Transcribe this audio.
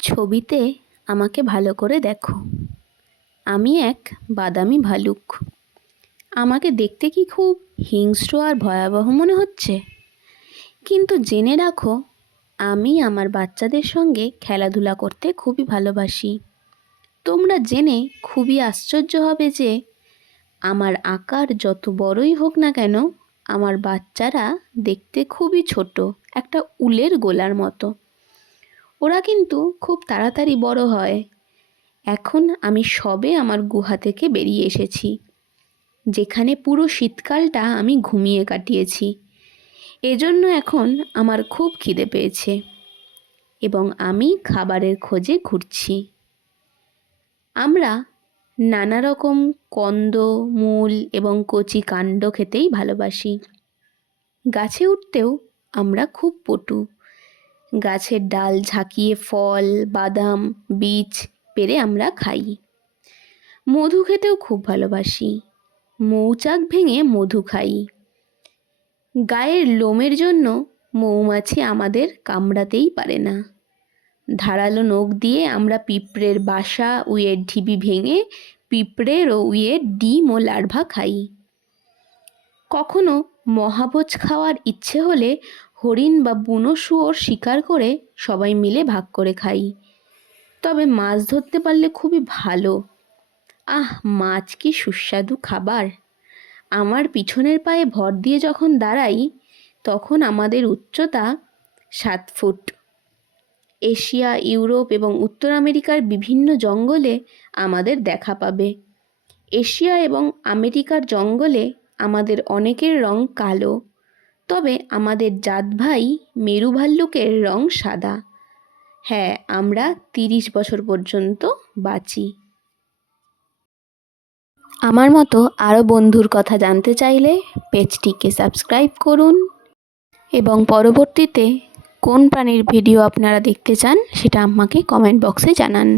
ছবিতে আমাকে ভালো করে দেখো। আমি এক বাদামি ভালুক। আমাকে দেখতে কি খুব হিংস্র আর ভয়াবহ মনে হচ্ছে? কিন্তু জেনে রাখো, আমি আমার বাচ্চাদের সঙ্গে খেলাধুলা করতে খুবই ভালোবাসি। তোমরা জেনে খুবই আশ্চর্য হবে যে, আমার আকার যত বড়ই হোক না কেন, আমার বাচ্চারা দেখতে খুবই ছোট, একটা উলের গোলার মতো। ওরা কিন্তু খুব তাড়াতাড়ি বড় হয়। এখন আমি সবে আমার গুহা থেকে বেরিয়ে এসেছি, যেখানে পুরো শীতকালটা আমি ঘুমিয়ে কাটিয়েছি। এজন্য এখন আমার খুব খিদে পেয়েছে এবং আমি খাবারের খোঁজে ঘুরছি। আমরা নানা রকম কন্দ, মূল এবং কচি কাণ্ড খেতেই ভালোবাসি। গাছে উঠতেও আমরা খুব পটু। গাছের ডাল ঝাঁকিয়ে ফল, বাদাম, বীজ পেড়ে আমরা খাই। মধু খেতেও খুব ভালোবাসি। মৌচাক ভেঙে মধু খাই। গায়ের লোমের জন্য মৌমাছি আমাদের কামড়াতেই পারে না। ধারালো নখ দিয়ে আমরা পিঁপড়ের বাসা, উইয়ের ঢিবি ভেঙে পিঁপড়ের ও উইয়ের ডিম ও লার্ভা খাই। কখনো মহাভোজ খাওয়ার ইচ্ছে হলে হরিণ বা বুনো শুয়োর শিকার করে সবাই মিলে ভাগ করে খাই। তবে মাছ ধরতে পারলে খুবই ভালো। আহ, মাছ কি সুস্বাদু খাবার। আমার পিছনের পায়ে ভর দিয়ে যখন দাঁড়াই, তখন আমাদের উচ্চতা সাত ফুট। এশিয়া, ইউরোপ এবং উত্তর আমেরিকার বিভিন্ন জঙ্গলে আমাদের দেখা পাবে। এশিয়া এবং আমেরিকার জঙ্গলে আমাদের অনেকের রং কালো। তবে আমাদের জাত ভাই মেরু ভাল্লুকের রং সাদা। হ্যাঁ আমরা তিরিশ বছর পর্যন্ত বাঁচি। আমার মতো আরও বন্ধুর কথা জানতে চাইলে পেজটিকে সাবস্ক্রাইব করুন এবং পরবর্তীতে কোন প্রাণীর ভিডিও আপনারা দেখতে চান সেটা আমাকে কমেন্ট বক্সে জানান।